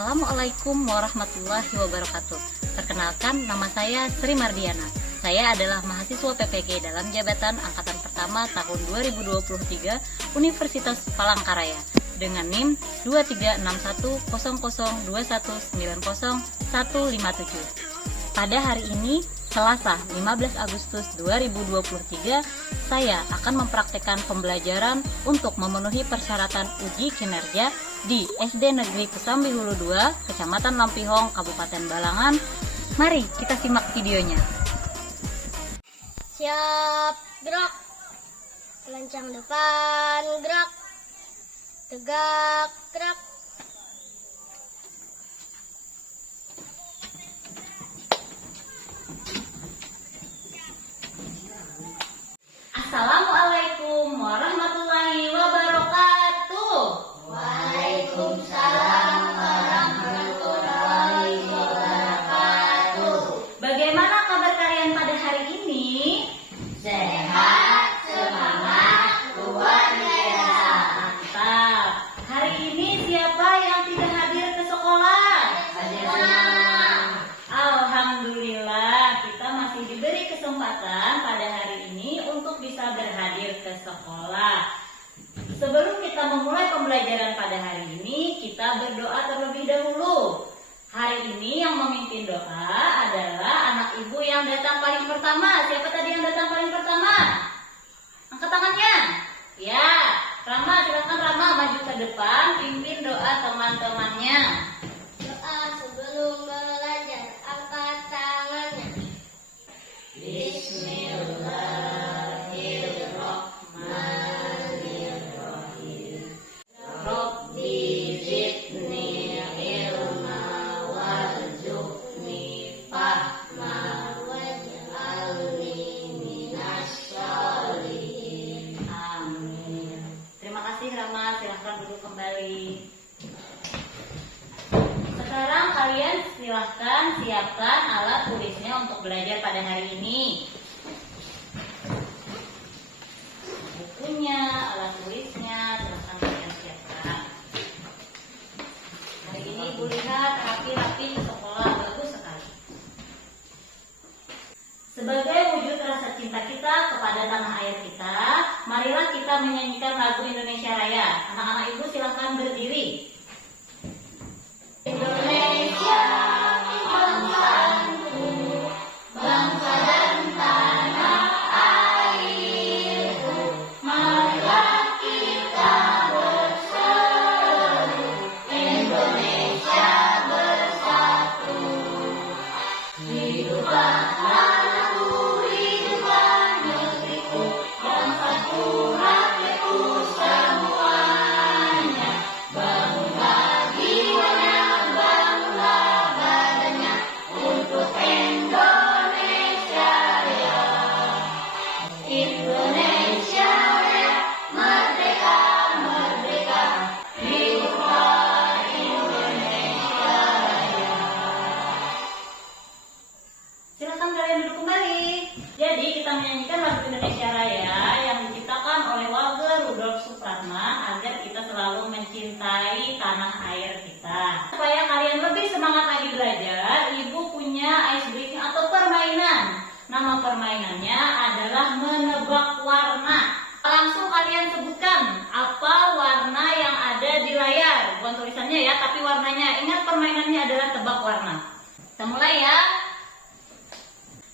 Assalamualaikum warahmatullahi wabarakatuh. Perkenalkan, nama saya Sri Mardiana. Saya adalah mahasiswa PPK dalam jabatan Angkatan Pertama tahun 2023 Universitas Palangkaraya dengan NIM 23610021900157. Pada hari ini, Selasa 15 Agustus 2023, saya akan mempraktekkan pembelajaran untuk memenuhi persyaratan uji kinerja di SD Negeri Kesambi Hulu 2, Kecamatan Lampihong, Kabupaten Balangan. Mari kita simak videonya. Siap, gerak. Lancang depan, gerak. Tegak, gerak. Assalamualaikum warahmatullahi wabarakatuh. Waalaikumsalam warahmatullahi wabarakatuh. Bagaimana kabar kalian pada hari ini? Sehat, semangat, luar biasa. Mantap. Hari ini siapa yang tidak hadir ke sekolah? Alhamdulillah, kita masih diberi kesempatan pada hari ini untuk bisa berhadir ke sekolah. Sebelum kita memulai pembelajaran pada hari ini, kita berdoa terlebih dahulu. Hari ini yang memimpin doa adalah anak ibu yang datang paling pertama. Siapa tadi yang datang paling pertama? Angkat tangannya. Ya, Rama, silakan Rama maju ke depan, pimpin doa teman-temannya. Doa sebelum belajar, angkat tangannya. Bismillahirrahmanirrahim. Rabbi zidni ilma warzuqni fahma Waj'alni minasyolihin. Amin. Terima kasih Rama, silahkan duduk kembali. Sekarang kalian silahkan siapkan alat tulisnya untuk belajar pada hari ini. Bukunya, alat tulisnya, silahkan kalian siapkan. Hari ini Ibu lihat rapi-rapi di sekolah, bagus sekali. Sebagai wujud rasa cinta kita kepada tanah air kita, marilah kita menyanyikan lagu Indonesia Raya. Anak-anak Ibu silahkan berdiri. Indonesia, bangsaku, bangsa dan tanah airku, marilah kita berseru, Indonesia bersatu. Hiduplah tanahku, hiduplah negeriku, bangsaku, rakyatku semuanya. Bangunlah jiwanya, bangunlah badannya, untuk Indonesia Raya. Indonesia Raya, merdeka, merdeka, hiduplah Indonesia Raya. Silakan kalian duduk kembali. Jadi kita menyanyikan lagu Indonesia Raya yang diciptakan oleh Walter Rudolf Supratman agar kita selalu mencintai tanah air kita. Supaya kalian lebih semangat lagi belajar, Ibu punya ice breaking atau permainan. Nama permainannya adalah menebak warna. Langsung kalian sebutkan apa warna yang ada di layar. Bukan tulisannya ya, tapi warnanya. Ingat permainannya adalah tebak warna. Kita mulai ya.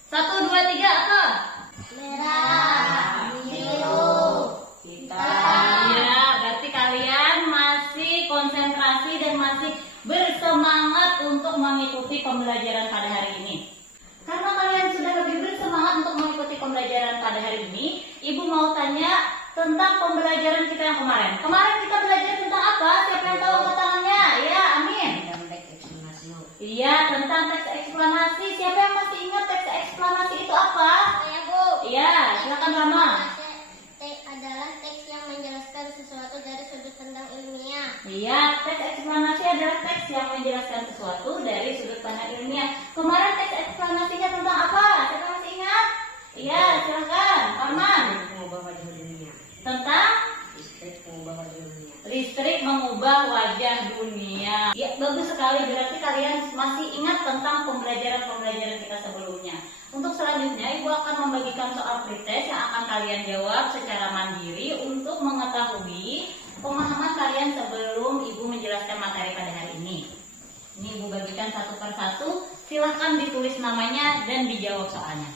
1, 2, 3, apa? Merah, biru, Hitam. Ya, berarti kalian masih konsentrasi dan masih bersemangat untuk mengikuti pembelajaran pada hari ini. Karena kalian sudah lebih bersemangat untuk mengikuti pembelajaran pada hari ini, Ibu mau tanya tentang pembelajaran kita yang kemarin. Kemarin kita belajar tentang apa? Siapa yang tahu angkat tangannya? Ya, Amin. Iya, tentang teks eksplanasi. Siapa yang masih ingat teks eksplanasi itu apa? Saya Bu. Iya, silakan Rama. Teks adalah teks yang menjelaskan sesuatu dari sudut pandang ilmiah. Iya, teks eksplanasi adalah teks yang menjelaskan sesuatu dari sudut pandang ilmiah. Kemarin teks eksplanasinya tentang apa? Siapa masih ingat? Iya, silakan, Arman. Tentang listrik mengubah wajah dunia. Ya, bagus Bagus sekali, berarti kalian masih ingat tentang pembelajaran-pembelajaran kita sebelumnya. Untuk selanjutnya, Ibu akan membagikan soal pretest yang akan kalian jawab secara mandiri untuk mengetahui pemahaman kalian sebelum Ibu menjelaskan materi pada hari ini. Ini Ibu bagikan satu persatu, silahkan ditulis namanya dan dijawab soalnya.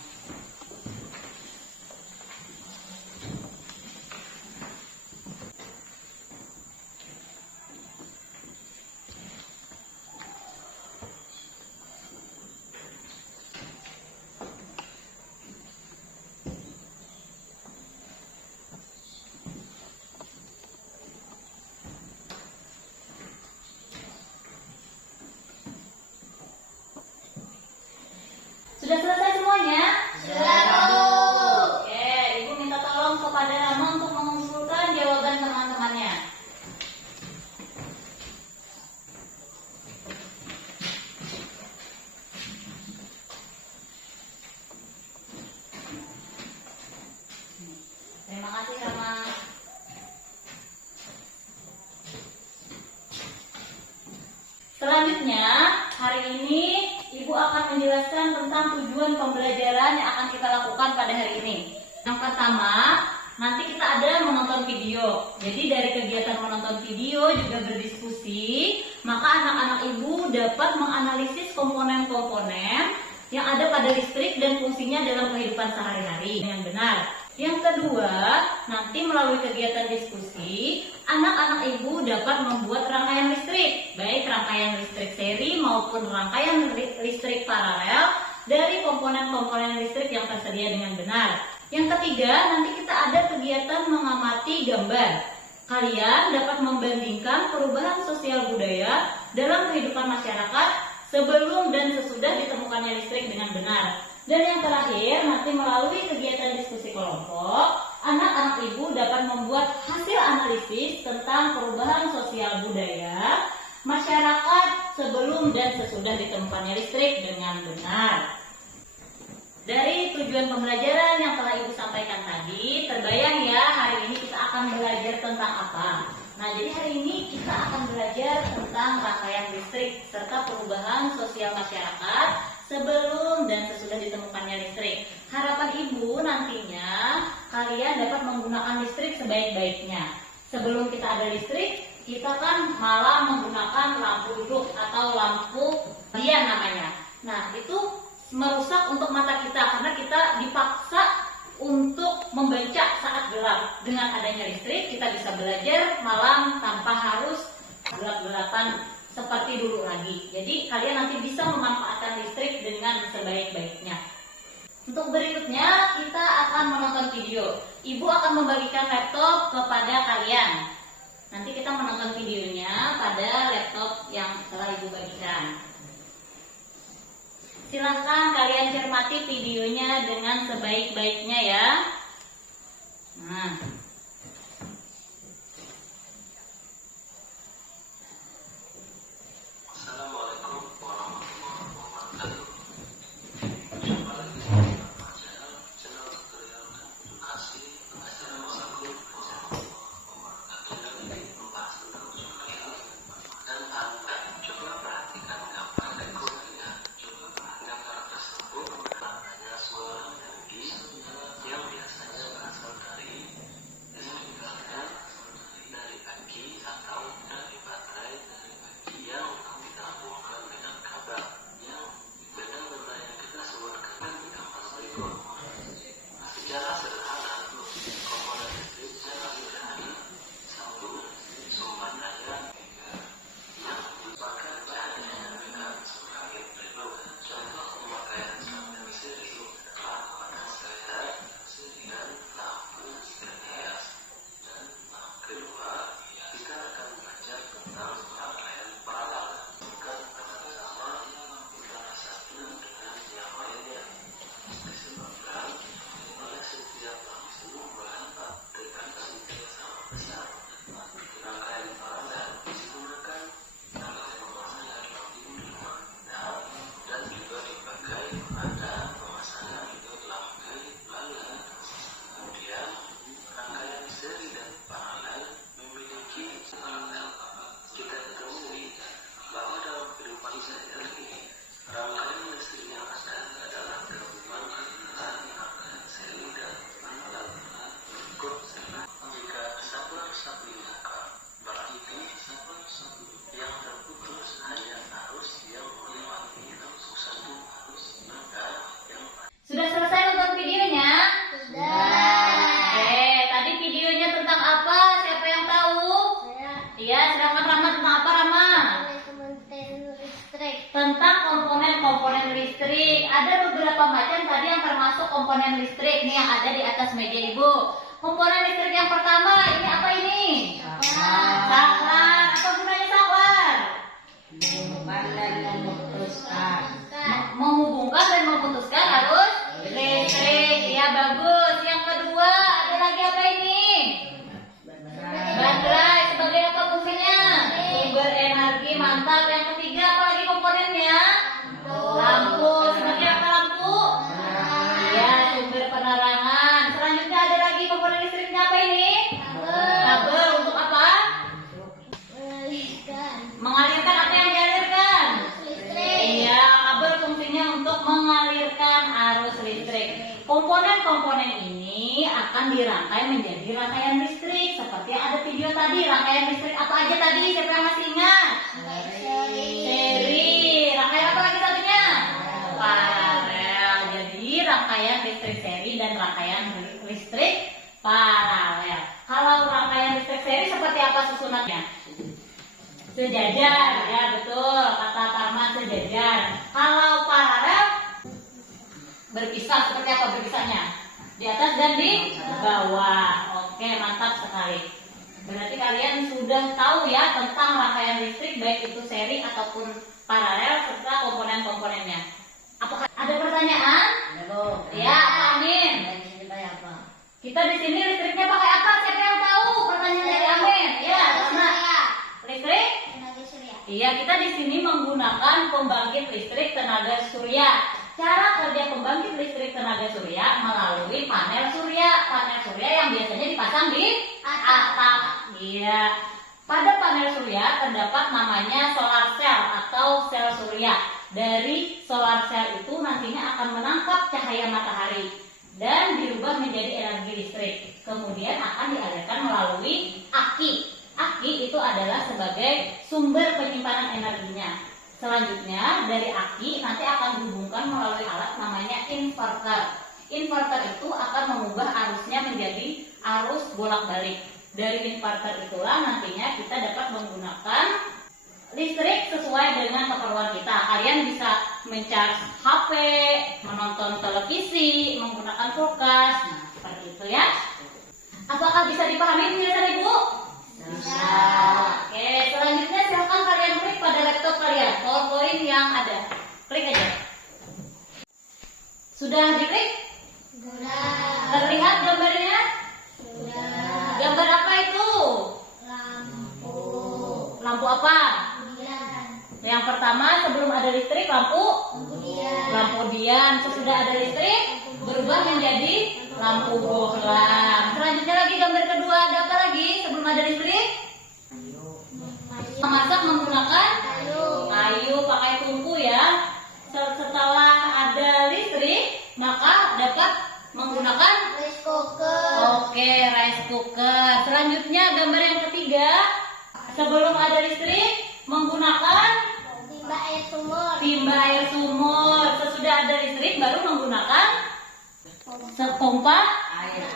Sudah selesai semuanya? Sudah, Bu. Oke, Ibu minta tolong kepada Rama untuk mengumpulkan jawaban teman-temannya. Terima kasih, Rama. Selanjutnya, hari ini Ibu akan menjelaskan tentang tujuan pembelajaran yang akan kita lakukan pada hari ini. Yang pertama, nanti kita ada menonton video. Jadi dari kegiatan menonton video juga berdiskusi, maka anak-anak Ibu dapat menganalisis komponen-komponen yang ada pada listrik dan fungsinya dalam kehidupan sehari-hari dengan benar. Yang kedua, nanti melalui kegiatan diskusi, anak-anak Ibu dapat membuat rangkaian listrik, baik rangkaian listrik seri maupun rangkaian listrik paralel dari komponen-komponen listrik yang tersedia dengan benar. Yang ketiga, nanti kita ada kegiatan mengamati gambar. Kalian dapat membandingkan perubahan sosial budaya dalam kehidupan masyarakat sebelum dan sesudah ditemukannya listrik dengan benar. Dan yang terakhir, nanti melalui kegiatan diskusi kelompok, anak-anak Ibu dapat membuat hasil analisis tentang perubahan sosial budaya masyarakat sebelum dan sesudah ditemukannya listrik dengan benar. Dari tujuan pembelajaran yang telah Ibu sampaikan tadi, terbayang ya hari ini kita akan belajar tentang apa? Nah, jadi hari ini kita akan belajar tentang rangkaian listrik serta perubahan sosial masyarakat sebelum dan sesudah ditemukannya listrik. Harapan Ibu nantinya kalian dapat menggunakan listrik sebaik-baiknya. Sebelum kita ada listrik, kita kan malah menggunakan lampu hidup atau lampu dian namanya. Nah, itu merusak untuk mata kita karena kita dipaksa untuk membaca saat gelap. Dengan adanya listrik, kita bisa belajar malam tanpa harus gelap-gelapan seperti dulu lagi. Jadi kalian nanti bisa memanfaatkan listrik dengan sebaik-baiknya. Untuk berikutnya kita akan menonton video. Ibu akan membagikan laptop kepada kalian. Nanti kita menonton videonya pada laptop yang telah Ibu bagikan. Silahkan kalian cermati videonya dengan sebaik-baiknya ya. Nah. Sudah selesai nonton videonya? Sudah. Oke, tadi videonya tentang apa? Siapa yang tahu? Saya Iya, sedangkan Rama tentang apa, Rama? komponen listrik. Tentang komponen-komponen listrik. Ada beberapa macam tadi yang termasuk komponen listrik nih yang ada di atas meja Ibu. Komponen listrik yang pertama, ini apa ini? Saklar. Apa gunanya saklar? Menghubungkan dan memutuskan arus listrik. Ya, bagus. Yang kedua, ada lagi apa ini? Baterai. Sebagai apa fungsinya? Sumber energi. Mantap. Yang ketiga, apa lagi komponennya? Lampu. Sebagai apa lampu? Ya, sumber penerangan. Selanjutnya ada lagi komponen listriknya apa ini? Kabel. Untuk apa? Mengalihkan Mengalirkan apa yang dialirkan? listrik. Iya, kabel fungsinya untuk mengalirkan arus listrik. Komponen-komponen ini akan dirangkai menjadi rangkaian listrik. Seperti yang ada video tadi, rangkaian listrik apa aja tadi? Siapa yang masih ingat? Seri. Rangkaian apa lagi satunya? Paralel. Jadi rangkaian listrik seri dan rangkaian listrik paralel. Kalau rangkaian listrik seri seperti apa susunannya? Sejajar, ya betul, kata Parman sejajar. Kalau paralel berpisah, seperti apa berpisahnya? Di atas dan di bawah. Oke, mantap sekali. Berarti kalian sudah tahu ya tentang rangkaian listrik baik itu seri ataupun paralel serta komponen-komponennya. Apakah ada pertanyaan? Ya, Pak Amin. Kita di sini listriknya pakai apa? Siapa yang tahu? Pertanyaan dari Amin. Ya, karena listrik. Tenaga surya. Iya, kita di sini menggunakan pembangkit listrik tenaga surya. Cara kerja pembangkit listrik tenaga surya melalui panel surya. Panel surya yang biasanya dipasang di atap. Iya. Pada panel surya terdapat namanya solar cell atau sel surya. Dari solar cell itu nantinya akan menangkap cahaya matahari dan dirubah menjadi energi listrik. Kemudian akan dialirkan melalui aki. Aki itu adalah sebagai sumber penyimpanan energinya. Selanjutnya dari aki nanti akan dihubungkan melalui alat namanya inverter. Inverter itu akan mengubah arusnya menjadi arus bolak-balik. Dari inverter itulah nantinya kita dapat menggunakan listrik sesuai dengan keperluan kita. Kalian bisa mencharge HP, menonton televisi, menggunakan kulkas. Nah, seperti itu ya. Apakah bisa dipahami penjelasan Ibu? Bisa. Oke, selanjutnya silakan kalian klik pada laptop kalian, PowerPoint yang ada. Klik aja. Sudah diklik? Sudah. Terlihat gambarnya? Sudah. Gambar apa itu? Lampu. Lampu apa? Kemudian. Yang pertama sebelum ada listrik lampu dian. Sesudah ada listrik berubah menjadi lampu bohlam. Selanjutnya lagi gambar kedua, ada apa lagi sebelum ada listrik? Memasak menggunakan kayu pakai tungku ya. Setelah ada listrik maka dapat menggunakan Rice cooker. oke, rice cooker. Selanjutnya gambar yang ketiga, sebelum ada listrik menggunakan Timba air sumur. timba air sumur. Sesudah ada listrik baru menggunakan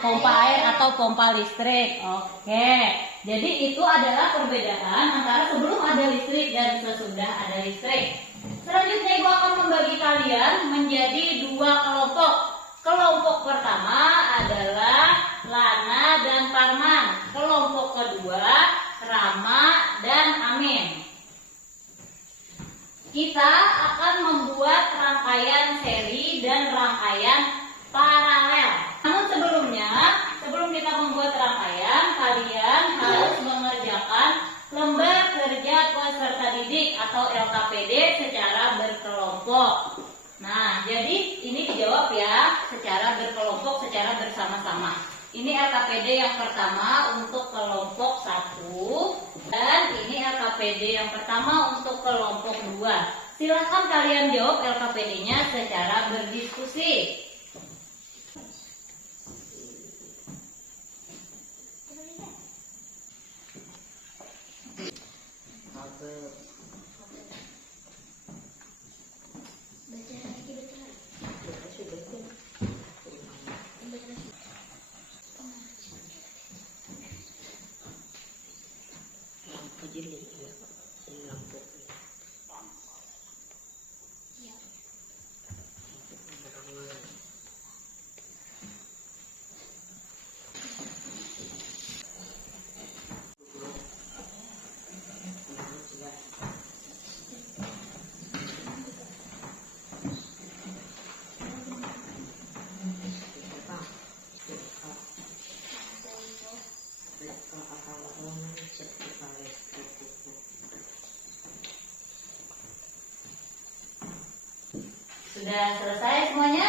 pompa air atau pompa listrik. Oke. Jadi itu adalah perbedaan antara sebelum ada listrik dan sesudah ada listrik. Selanjutnya Ibu akan membagi kalian menjadi dua kelompok. Kelompok pertama adalah Lana dan Parman. Kelompok kedua Rama dan Amin. Kita akan membuat rangkaian seri dan rangkaian paralel. Namun sebelum kita membuat rangkaian, kalian harus mengerjakan lembar kerja peserta didik atau LKPD secara berkelompok. Nah, jadi ini dijawab ya secara berkelompok, secara bersama-sama. Ini LKPD yang pertama untuk kelompok 1 dan ini LKPD yang pertama untuk kelompok 2. Silakan kalian jawab LKPD-nya secara berdiskusi. Sudah selesai semuanya?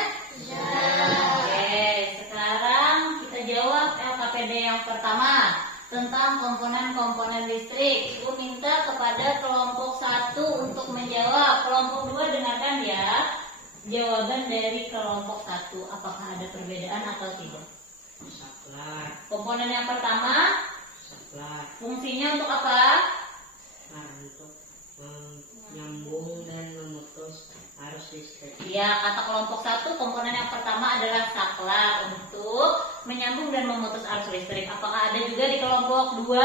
Oke, sekarang kita jawab LKPD yang pertama tentang komponen-komponen listrik. Ibu minta kepada kelompok 1 untuk menjawab. Kelompok 2 dengarkan ya jawaban dari kelompok 1. Apakah ada perbedaan atau tidak? Saklar. Komponen yang pertama, Saklar. fungsinya untuk apa? Untuk menyambung dan memutus arus listrik. Ya, kata kelompok 1, komponen yang pertama adalah saklar untuk menyambung dan memutus arus listrik. Apakah ada juga di kelompok 2?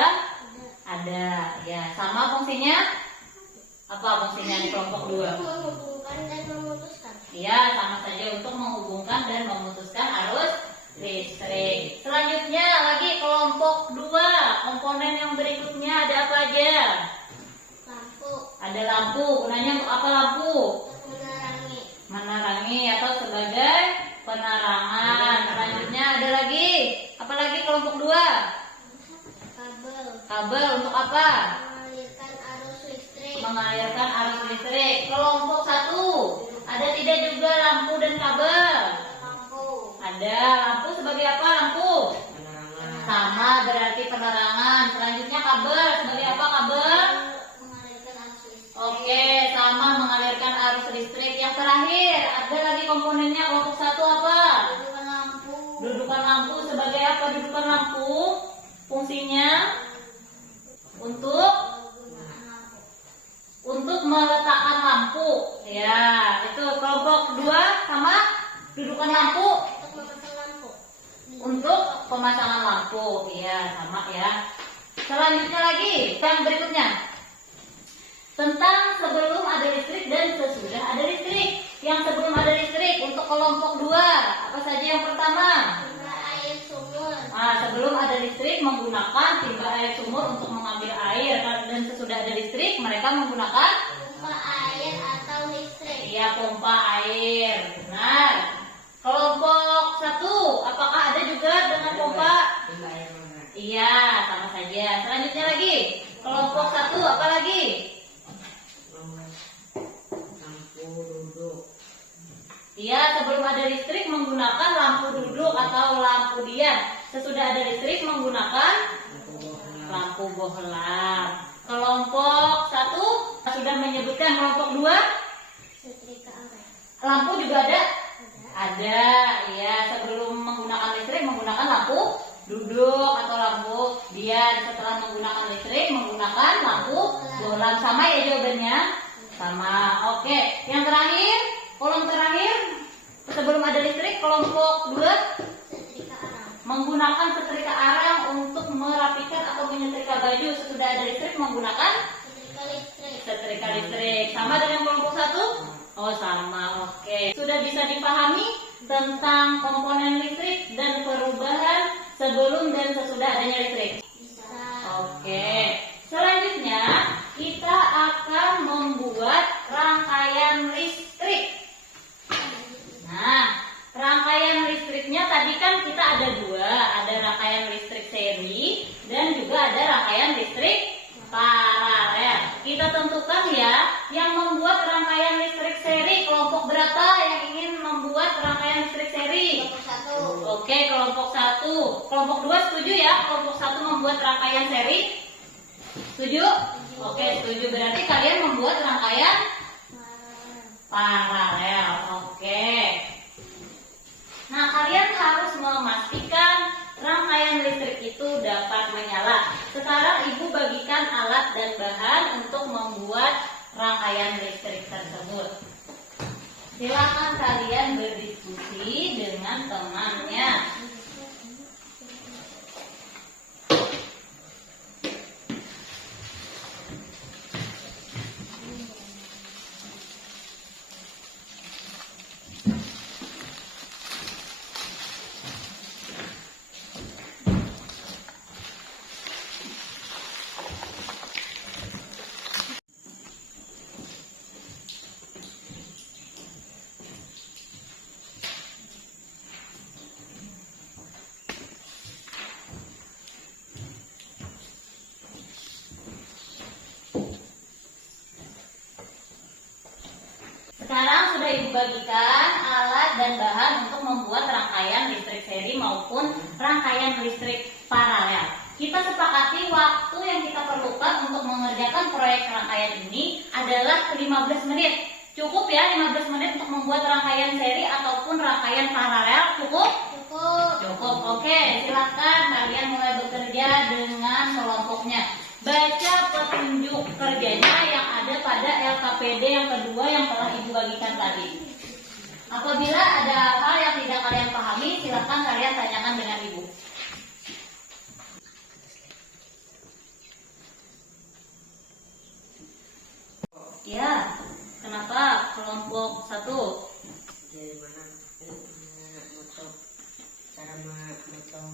Ada. Ya, sama fungsinya? Apa fungsinya di kelompok 2? Menghubungkan dan memutuskan. Ya, sama saja untuk menghubungkan dan memutuskan arus listrik. Selanjutnya lagi kelompok 2. Komponen yang berikutnya ada apa aja? Lampu. Ada lampu. Gunanya untuk apa lampu? Menerangi. Menerangi atau sebagai penerangan. Selanjutnya ada lagi. Apa lagi kelompok 2? Kabel. Kabel untuk apa? Mengalirkan arus listrik. Mengalirkan arus listrik. Kelompok 1. Ada tidak juga lampu dan kabel? Lampu. Ada. Lampu sebagai apa lampu? Penerangan. Sama berarti penerangan. Selanjutnya kabel sebagai apa kabel? Mengalirkan arus listrik. Oke, sama mengalirkan arus listrik. Yang terakhir, ada lagi komponennya kelompok 1 apa? Dudukan lampu. Dudukan lampu sebagai apa dudukan lampu? Fungsinya untuk meletakkan lampu. Ya, itu kelompok 2 sama dudukan lampu Untuk memasang lampu. untuk pemasangan lampu. Ya, sama ya. Selanjutnya lagi, yang berikutnya. Tentang sebelum ada listrik dan sesudah ada listrik. Yang sebelum ada listrik untuk kelompok 2, apa saja yang pertama? Timba air sumur. Nah, sebelum ada listrik menggunakan timba air sumur untuk mengambil air, dan sesudah ada listrik mereka menggunakan Pompa air atau listrik. ya pompa air. Benar. Kelompok 1, apakah ada juga dengan pompa? Timba air mana? Iya, sama saja. Selanjutnya lagi, kelompok 1 apa lagi? Lampu duduk. Iya, sebelum ada listrik menggunakan lampu duduk atau lampu diam. Sesudah ada listrik menggunakan Lampu bohlam. lampu bohlam. Kelompok 1 sudah menyebutkan. Kelompok 2 Setrika arang. lampu juga ada? Ada. Ada, ya. Sebelum menggunakan listrik menggunakan lampu duduk atau lampu diam. Setelah menggunakan listrik menggunakan lampu bohlam. Sama ya jawabannya? Sama. Oke, yang terakhir, kolom terakhir sebelum ada listrik kelompok 2 Setrika arang. menggunakan setrika arang untuk merapikan atau menyetrika baju. Sesudah ada listrik menggunakan Setrika listrik. setrika listrik. Sama dengan kelompok 1? Oh, sama. Oke. Sudah bisa dipahami tentang komponen listrik dan perubahan sebelum dan sesudah adanya listrik. Bisa. Oke. Selanjutnya kita akan membuat rangkaian listrik. Nah, rangkaian listriknya tadi kan kita ada 2, ada rangkaian listrik seri dan juga ada rangkaian listrik paralel. Kita tentukan ya, yang membuat rangkaian listrik seri kelompok berapa yang ingin membuat rangkaian listrik seri? Kelompok 1. Oke, kelompok 1. Kelompok 2 setuju ya? Kelompok 1 membuat rangkaian seri? Setuju? Oke, setuju. Berarti kalian membuat rangkaian paralel. Oke. Nah, kalian harus memastikan rangkaian listrik itu dapat menyala. Sekarang Ibu bagikan alat dan bahan untuk membuat rangkaian listrik tersebut. Silakan kalian berdiskusi dengan temannya. Sekarang sudah Ibu bagikan alat dan bahan untuk membuat rangkaian listrik seri maupun rangkaian listrik paralel. Kita sepakati waktu yang kita perlukan untuk mengerjakan proyek rangkaian ini adalah 15 menit. Cukup ya 15 menit untuk membuat rangkaian seri ataupun rangkaian paralel? Cukup? Cukup. Cukup. Oke, silakan kalian mulai bekerja dengan kelompoknya. Baca petunjuk kerjanya yang ada pada LKPD yang kedua yang telah Ibu bagikan tadi. Apabila ada hal yang tidak kalian pahami, silakan kalian tanyakan dengan Ibu. Ya, kenapa kelompok 1? Dari mana motong cara memotong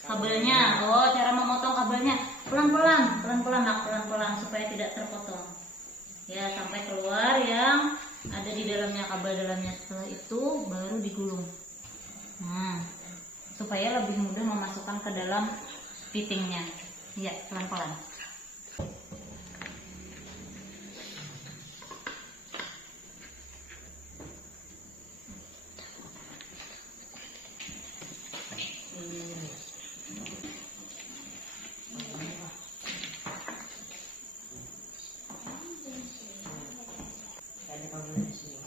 Kabelnya. Oh, cara memotong kabelnya. Pelan-pelan, pelan-pelan, nak, pelan-pelan supaya tidak terpotong. Ya, sampai keluar yang ada di dalamnya, kabel dalamnya. Setelah itu baru digulung. Nah, supaya lebih mudah memasukkan ke dalam fittingnya. Ya, pelan-pelan. ada kabel di sini.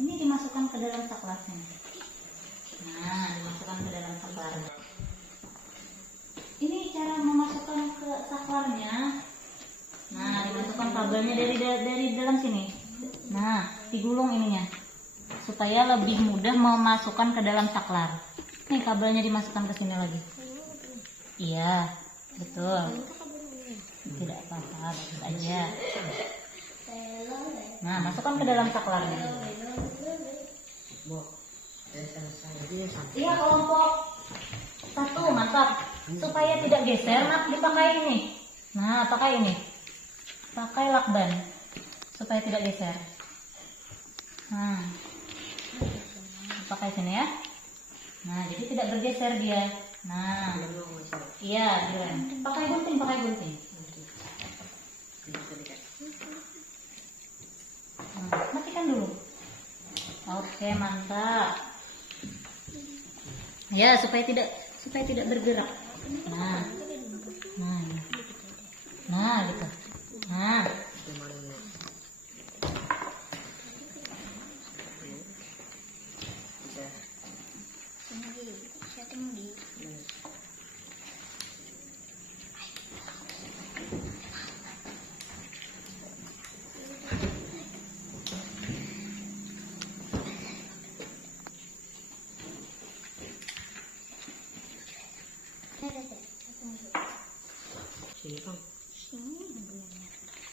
Ini dimasukkan ke dalam saklarnya. Nah, dimasukkan ke dalam saklar. Ini cara memasukkan ke saklarnya. Nah, dimasukkan kabelnya dari dalam sini. Nah, digulung ininya supaya lebih mudah memasukkan ke dalam saklar. Nih kabelnya dimasukkan ke sini lagi. Iya, betul. Tidak apa-apa, bagus aja. Nah, masukkan ke dalam saklarnya. Bu, udah selesai dia sampai. Iya, kelompok 1, mantap. Supaya tidak geser, nak dipakai ini. Nah, pakai ini. Pakai lakban supaya tidak geser. Nah, pakai sini ya. Nah, jadi tidak bergeser dia. Nah, iya, keren. Pakai gunting, pakai gunting. Nah, matikan dulu. Oke, mantap. Ya, supaya tidak bergerak. Nah, nah, nah, gitu. Nah, tinggi. Sini Kang. Sini belumnya.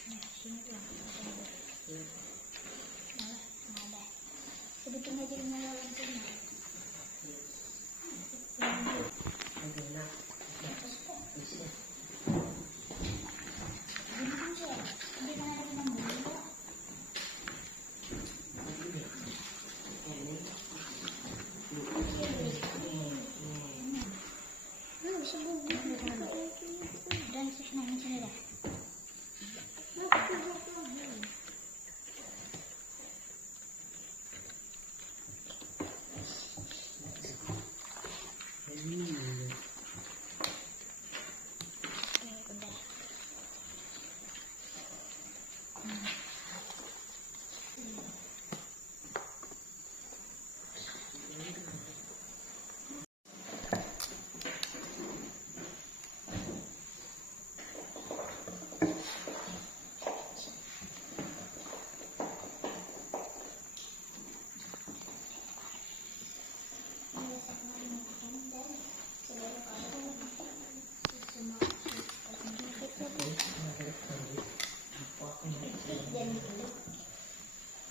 Ya, sini doang. Malah nggak ada. Sebikin aja nyala lampunya. Enak. Bisa. Ini kan sih, ini kan ada yang bumbu. Bisa bumbu. Dan sini dah. Oke, udah.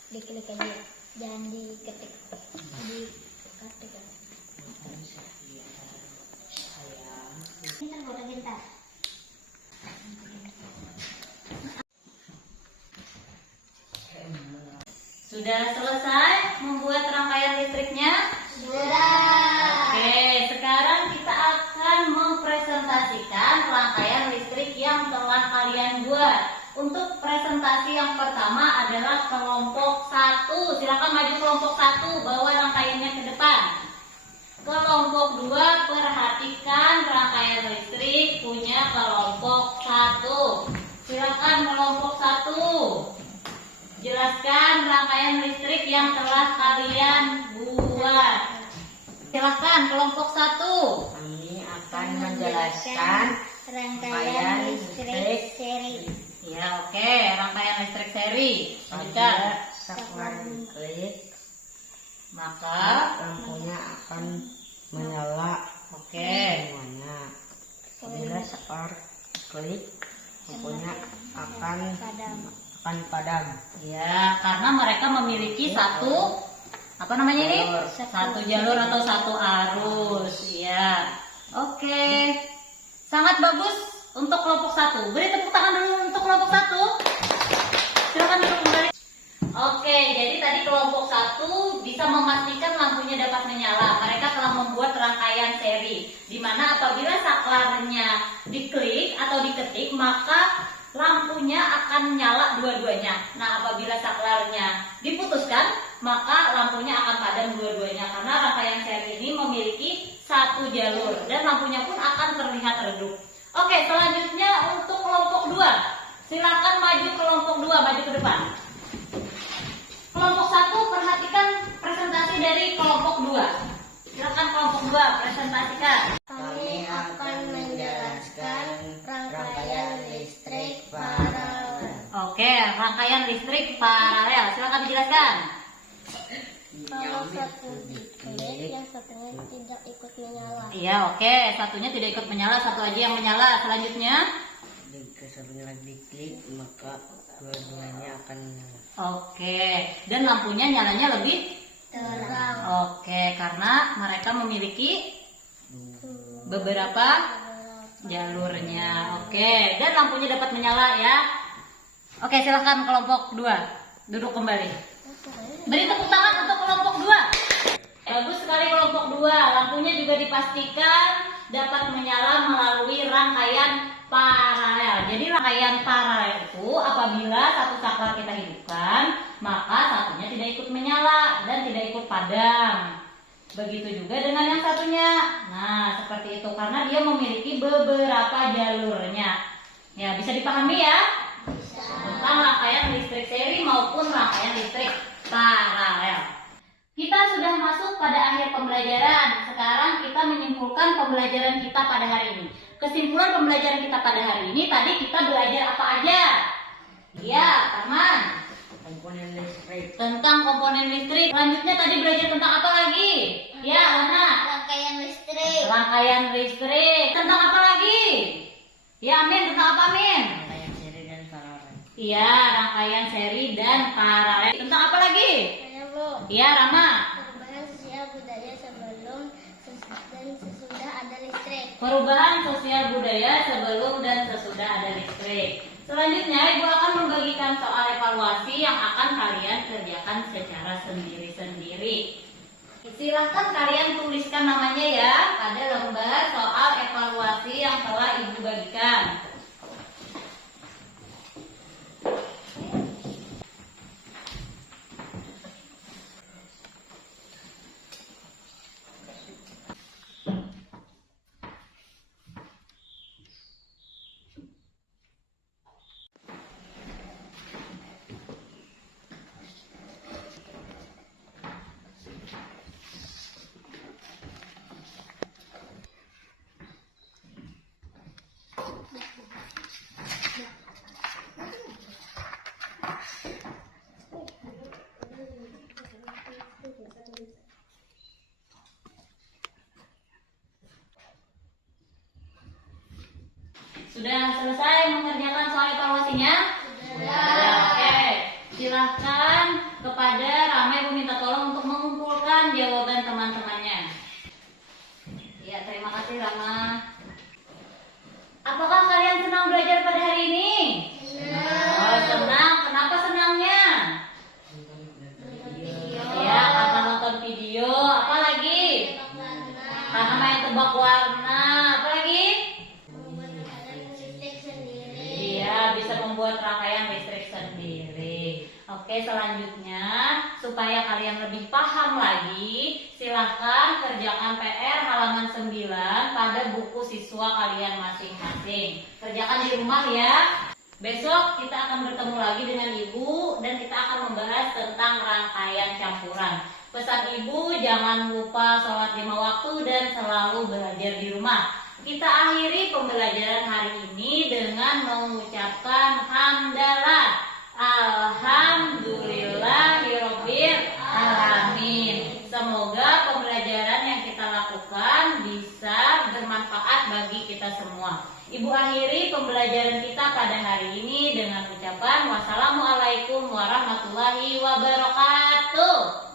Diklik aja, jangan diketik, diketik aja. Pintar foto pintar. Sudah selesai membuat rangkaian listriknya? Sudah. Oke, sekarang kita akan mempresentasikan rangkaian listrik yang telah kalian buat. Untuk presentasi yang pertama adalah kelompok 1. Silakan maju kelompok 1, bawa rangkaiannya ke depan. Kelompok 2, perhatikan rangkaian listrik punya kelompok 1. Silakan kelompok 1. Jelaskan rangkaian listrik yang telah kalian buat. Silakan kelompok 1. Kami akan menjelaskan rangkaian listrik seri. Ya, oke, rangkaian listrik seri. Lanjutkan. pada saklar klik, Maka, lampunya akan menyala oke. semuanya. Apabila saklar klik, lampunya akan padam. Ya, karena mereka memiliki satu apa namanya ini? Jalur. Satu jalur atau satu arus. Ya. Oke. Sangat bagus untuk kelompok 1. Beri tepuk tangan dulu untuk kelompok 1. Silakan duduk kembali. Oke, jadi tadi kelompok 1 bisa memastikan lampunya dapat menyala. Mereka telah membuat rangkaian seri, di mana apabila saklarnya diklik atau diketik, maka lampunya akan nyala dua-duanya. Nah, apabila saklarnya diputuskan, maka lampunya akan padam dua-duanya. Karena rangkaian seri ini memiliki satu jalur dan lampunya pun akan terlihat redup. Oke, selanjutnya untuk kelompok 2. Silakan maju kelompok 2, maju ke depan. Kelompok 1, perhatikan presentasi dari kelompok 2. Silakan kelompok 2 presentasikan. Kami akan menjelaskan rangkaian listrik paralel. Oke, rangkaian listrik paralel. Silakan dijelaskan. Kalau satu diklik, yang satunya tidak ikut menyala. Iya, oke. Satunya tidak ikut menyala, satu aja yang menyala. Selanjutnya. Jika satunya lagi diklik, maka dua-duanya akan menyala. Oke, dan lampunya nyalanya lebih Terang. oke, karena mereka memiliki beberapa jalurnya. Oke, dan lampunya dapat menyala ya. Oke, silahkan kelompok 2 duduk kembali. Beri tepuk tangan untuk kelompok 2. Bagus sekali kelompok 2. Lampunya juga dipastikan dapat menyala melalui rangkaian paralel. Jadi rangkaian paralel itu apabila satu saklar kita hidupkan, maka satunya tidak ikut menyala dan tidak ikut padam. Begitu juga dengan yang satunya. Nah, seperti itu karena dia memiliki beberapa jalurnya. Ya, bisa dipahami ya? Tentang rangkaian listrik seri maupun rangkaian listrik paralel. Kita sudah masuk pada akhir pembelajaran. Sekarang kita kita menyimpulkan pembelajaran kita pada hari ini. Kesimpulan pembelajaran kita pada hari ini, tadi kita belajar apa aja? Ya, Taman. Komponen listrik. Tentang komponen listrik. Selanjutnya tadi belajar tentang apa lagi? Ya, Lana. Rangkaian listrik. Rangkaian listrik. Tentang apa lagi? Ya, Amin. Tentang apa, Amin? Rangkaian seri dan paralel. Iya, rangkaian seri dan paralel. Tentang apa lagi? Saya Bu. Iya, Rama. Perubahan sosial budaya sebelum dan sesudah ada listrik. Perubahan sosial budaya sebelum dan sesudah ada listrik. Selanjutnya, Ibu akan membagikan soal evaluasi yang akan kalian kerjakan secara sendiri-sendiri. Silahkan kalian tuliskan namanya ya pada lembar soal evaluasi yang telah Ibu bagikan. Sudah selesai mengerjakan soal evaluasinya? Sudah. Oke. Silahkan kepada Rama, Ibu minta tolong untuk mengumpulkan jawaban teman-temannya. Ya, terima kasih Rama. Apakah kalian senang belajar pada hari ini? Senang. Oh, senang. Kenapa senangnya? Ya, karena nonton video. Apa lagi? Karena main tebak warna. Apa lagi? Iya, bisa membuat rangkaian listrik sendiri. Oke, selanjutnya supaya kalian lebih paham lagi, silahkan kerjakan PR halaman 9 pada buku siswa kalian masing-masing. Kerjakan di rumah ya. Besok kita akan bertemu lagi dengan Ibu dan kita akan membahas tentang rangkaian campuran. Pesan Ibu, jangan lupa sholat 5 waktu dan selalu belajar di rumah. Kita akhiri pembelajaran hari ini dengan mengucapkan hamdalah. Alhamdulillahirobbil alamin. Semoga pembelajaran yang kita lakukan bisa bermanfaat bagi kita semua. Ibu akhiri pembelajaran kita pada hari ini dengan ucapan wassalamualaikum warahmatullahi wabarakatuh.